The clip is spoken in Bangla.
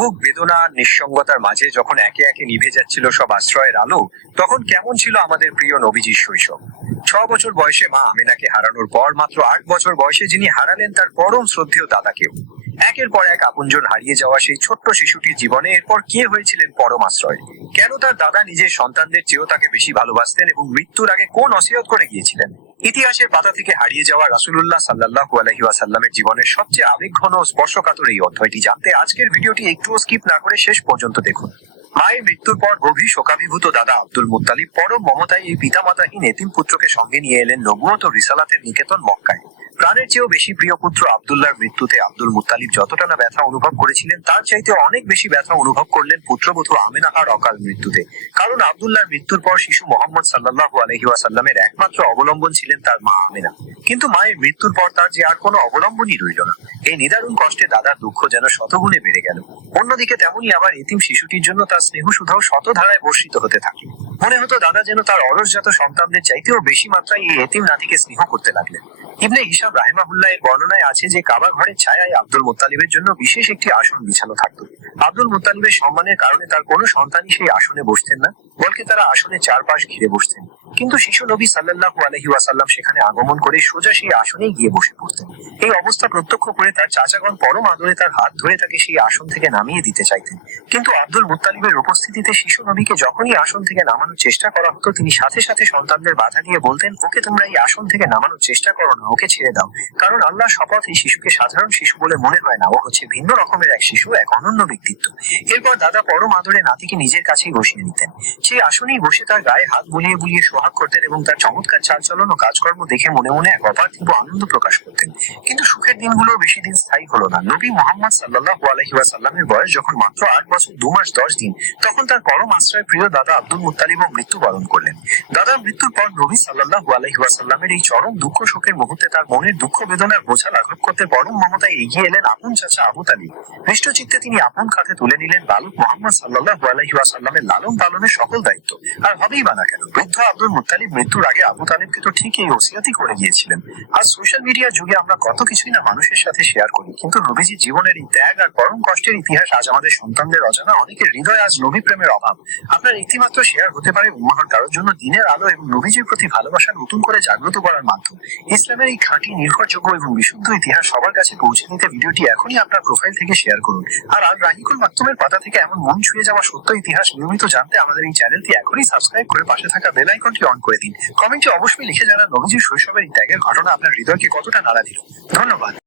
বুক বেদনা আর নিঃসঙ্গতার মাঝে যখন একে একে নিভে যাচ্ছিল সব আশ্রয়ের আলো, তখন কেমন ছিল আমাদের প্রিয় নবীজির শৈশব। 6 বছর বয়সে মা আমেনাকে হারানোর পর মাত্র 8 বছর বয়সে যিনি হারালেন তার পরম শ্রদ্ধেয় দাদাকেও। একের পর এক আপনজন হারিয়ে যাওয়া সেই ছোট্ট শিশুটির জীবনে এরপর কে হয়েছিলেন পরম আশ্রয়? কেন তার দাদা নিজের সন্তানদের চেয়েও তাকে বেশি ভালোবাসতেন এবং মৃত্যুর আগে কোন ওসিয়ত করে গিয়েছিলেন? ইতিহাসের পাতা থেকে হারিয়ে যাওয়া রাসূলুল্লাহ সাল্লাল্লাহু আলাইহি ওয়াসাল্লামের জীবনের সবচেয়ে আবেগঘন ও স্পর্শকাতর এই অধ্যায়টি জানতে আজকের ভিডিওটি একটুও স্কিপ না করে শেষ পর্যন্ত দেখুন। মায়ের মৃত্যুর পর গভীর শোকাভিভূত দাদা আব্দুল মুত্তালিব পরম মমতায় এই পিতামাতাহীন এতিম পুত্রকে সঙ্গে নিয়ে এলেন নবুয়ত ও রিসালাতের নিকেতন মক্কায়। প্রাণের চেয়েও বেশি প্রিয় পুত্র আব্দুল্লাহর মৃত্যুতে আব্দুল মুত্তালিব যতটা না ব্যথা অনুভব করেছিলেন তার চাইতে অনেক বেশি ব্যথা অনুভব করলেন পুত্রবধূ আমেনার অকাল মৃত্যুতে। কারণ আব্দুল্লাহর মৃত্যুর পর শিশু মুহাম্মদ সাল্লাল্লাহু আলাইহি ওয়াসাল্লামের একমাত্র অবলম্বন ছিলেন তার মা আমেনা। কিন্তু মায়ের মৃত্যুর পর তার যে আর কোনো অবলম্বনই রইল না। এই নিদারুণ কষ্টে দাদার দুঃখ যেন শতগুণে বেড়ে গেল। অন্যদিকে তেমনি আবার এতিম শিশুটির জন্য তার স্নেহ সুধাও শতধারায় বর্ষিত হতে থাকে। মনে হতো দাদা যেন তার অরসজাত সন্তানদের চাইতেও বেশি মাত্রায় এই এতিম নাতিকে স্নেহ করতে লাগলেন। ইবনে হিশাম রাহিমাহুল্লাহ এর বর্ণনায় আছে যে কাবা ঘরের ছায়ায় আব্দুল মুত্তালিবের জন্য বিশেষ একটি আসন বিছানো থাকতো। আব্দুল মুত্তালিবের সম্মানের কারণে তার কোনো সন্তানই সেই আসনে বসতেন না, বলকে তারা আসনের চারপাশ ঘিরে বসতেন। কিন্তু শিশু নবী সাল্লাল্লাহু আলাইহি ওয়াসাল্লাম সেখানে আগমন করে সোজা সেই আসনেই গিয়ে বসে পড়তেন। এই অবস্থা প্রত্যক্ষ করে তার চাচাগণ পরম আদরে তার হাত ধরে তাকে সেই আসন থেকে নামিয়ে দিতে চাইতেন। কিন্তু আব্দুল মুত্তালিবের উপস্থিতিতে শিশু নবীকে যখনই আসন থেকে নামানোর চেষ্টা করা হতো তিনি সাথে সাথে সন্তানদের বাধা দিয়ে বলতেন, ওকে তোমরা এই আসন থেকে নামানোর চেষ্টা করো না, ওকে ছেড়ে দাও। কারণ আল্লাহর শপথ এই শিশুকে সাধারণ শিশু বলে মনে হয় না, ও হচ্ছে ভিন্ন রকমের এক শিশু, এক অনন্য ব্যক্তিত্ব। এরপর দাদা পরম আদরে নাতিকে নিজের কাছেই বসিয়ে নিতেন। সেই আসনেই বসে তার গায়ে হাত বুলিয়ে বুলিয়ে সোহাগ করতেন এবং তার চমৎকার চালচলন ও কাজকর্ম দেখে মনে মনে এক অপার্থিব আনন্দ প্রকাশ করতেন। কিন্তু সুখের দিনগুলো বেশি দিন স্থায়ী হলো না। নবী মুহাম্মদ সাল্লাল্লাহু আলাইহি ওয়াসাল্লামের বয়স যখন মাত্র 8 বছর 2 মাস 10 দিন, তখন তার পরম আশ্রয় প্রিয় দাদা আব্দুল মুত্তালিবও মৃত্যুবরণ করলেন। দাদার মৃত্যুর পর নবী সাল্লাল্লাহু আলাইহি ওয়াসাল্লামের এই চরম দুঃখ শোকের মুহূর্তে তার মনের দুঃখ বেদনার বোঝা লাঘব করতে পরম মমতায় এগিয়ে এলেন আপন চাচা আবু তালিব। হৃষ্টচিত্তে তিনি আপন কাঁধে তুলে নিলেন বালক মুহাম্মদ সাল্লাল্লাহু আলাইহি ওয়াসাল্লামের লালন পালনের সকল দায়িত্ব। আর হবেই বা না কেন, বৃদ্ধ আব্দুল মুত্তালিব মৃত্যুর আগে আবু তালিবকে তো ঠিক এই ওসিয়তই করে গিয়েছিলেন। আজ সোশ্যাল মিডিয়ার যুগে আমরা কত কিছুই না মানুষের সাথে শেয়ার করি, কিন্তু নবীজির জীবনের এই ত্যাগ আর পরম কষ্টের ইতিহাস আজ আমাদের সন্তানদের অজানা। অনেকের হৃদয়ে আজ নবী প্রেমের অভাব। আপনার একটিমাত্র শেয়ার হতে পারে উম্মাহর কারোর জন্য দিনের আলো এবং নবীজির প্রতি ভালোবাসা নতুন করে জাগ্রত করার মাধ্যম। ইসলামের এই খাঁটি, নির্ভরযোগ্য এবং বিশুদ্ধ ইতিহাস সবার কাছে পৌঁছে দিতে ভিডিওটি এখনই আপনার প্রোফাইল থেকে শেয়ার করুন। আর আল রাহিকুল মাকতুমের পাতা থেকে এমন মন ছুঁয়ে যাওয়া সত্য ইতিহাস নিয়মিত জানতে আমাদের এই চ্যানেলটি এখনই সাবস্ক্রাইব করে পাশে থাকা বেল আইকনটি অন করে দিন। কমেন্টে অবশ্যই লিখে জানান নবীজির শৈশবের এই ত্যাগের ঘটনা আপনার হৃদয়কে কতটা নাড়া দিল। ধন্যবাদ।